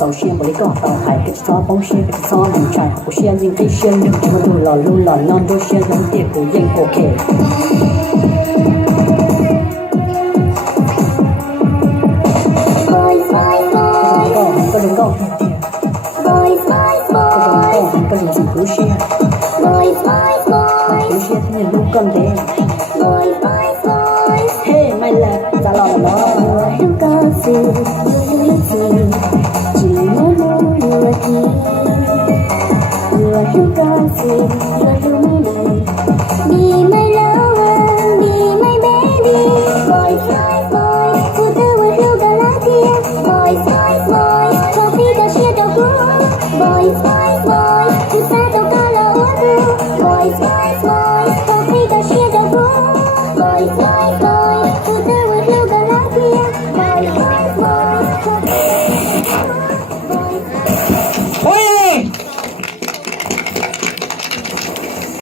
Tàu xiên bởi có tàu hải cái gió bóng xiên cái gió mảnh trải của xiên riêng cái xiên nhưng chỉ mà lu lò non đôi xiên giống tiệc của dân của kẻ có đừng có gì cứ xiên cứ xiên thì lúc con thế hey my love ta lo nó